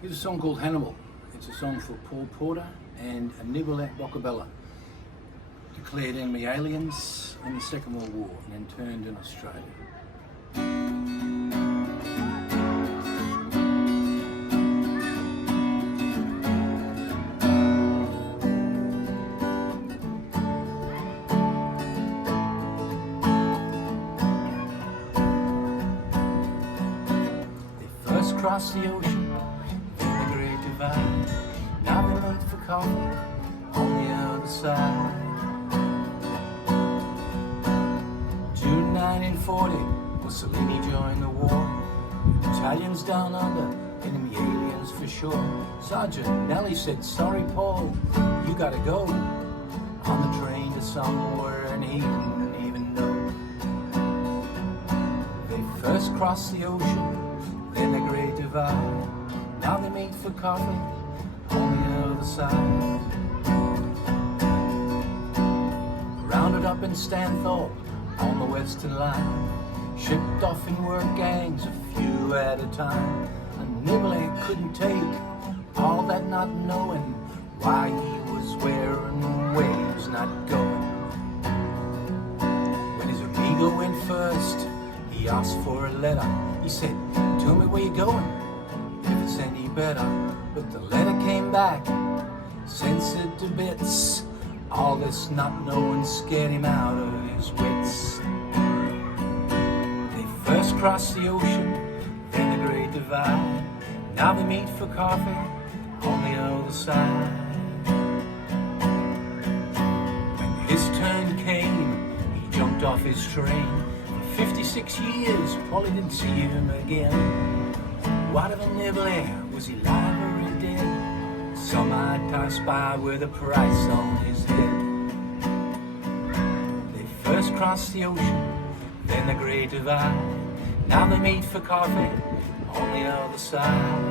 Here's a song called Hannibal. It's a song for Paul Porter and a nibble at Boccabella. Declared enemy aliens in the Second World War and interned in Australia. They first crossed the ocean in the Great Divide. Now they meet for coffee on the other side. June 1940, Mussolini joined the war. Italians down under, enemy aliens for sure. Sergeant Nellie said, "Sorry, Paul, you gotta go." On the train to somewhere and he didn't even know. They first crossed the ocean, then the Great Divide. Now they meet for coffee on the other side. Rounded up in Stanthorpe on the western line, shipped off in work gangs, a few at a time. And Nibley couldn't take all that, not knowing why he was where and where he was not going. When his amigo went first, he asked for a letter. He said, "Tell me where you're going, if it's any better." But the letter came back, censored to bits. All this not knowing scared him out of his wits. They first crossed the ocean, then the Great Divide. Now they meet for coffee on the other side. When his turn came, he jumped off his train. For 56 years, Polly didn't see him again. What of a nibbler? Was he alive or he dead? Some might pass by with a price on his head. They first crossed the ocean, then the Great Divide. Now they meet for coffee on the other side.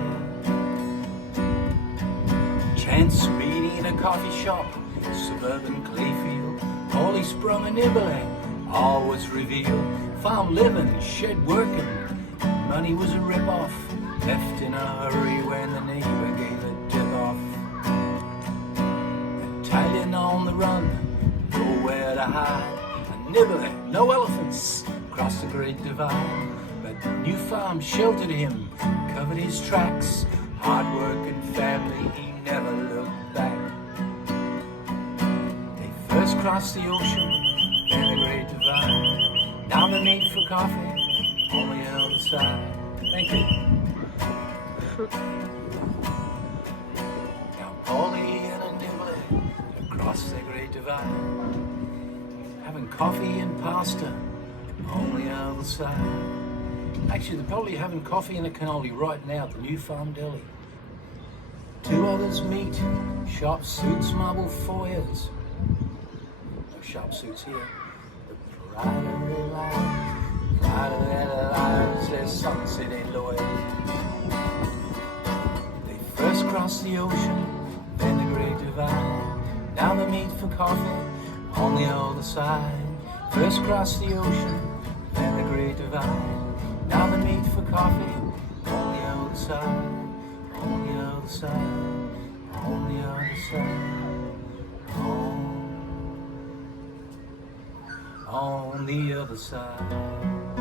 Chance meeting in a coffee shop, suburban Clayfield. Paulie sprung a nibbler, all was revealed. Farm living, shed working, money was a rip-off. Left in a hurry when the neighbor gave a tip-off. Italian on the run, nowhere to hide. A nibbler, no elephants, crossed the Great Divide. But new farm sheltered him, covered his tracks. Hard-working family, he never looked back. They first crossed the ocean, then the Great Divide. Now they meet for coffee on the other side. Thank you. Now Paulie and a nibbler across the Great Divide, having coffee and pasta on the other side. Actually, they're probably having coffee and a cannoli right now at the new farm deli. Two others meet, sharp suits, marble foyers. No sharp suits here. The pride of their lives, their sunset ain't loyal. They first crossed the ocean, then the Great Divide. Now they meet for coffee on the other side. First crossed the ocean, then the Great Divide. Now they meet for coffee on the other side, on the other side, on the other side, on the other side.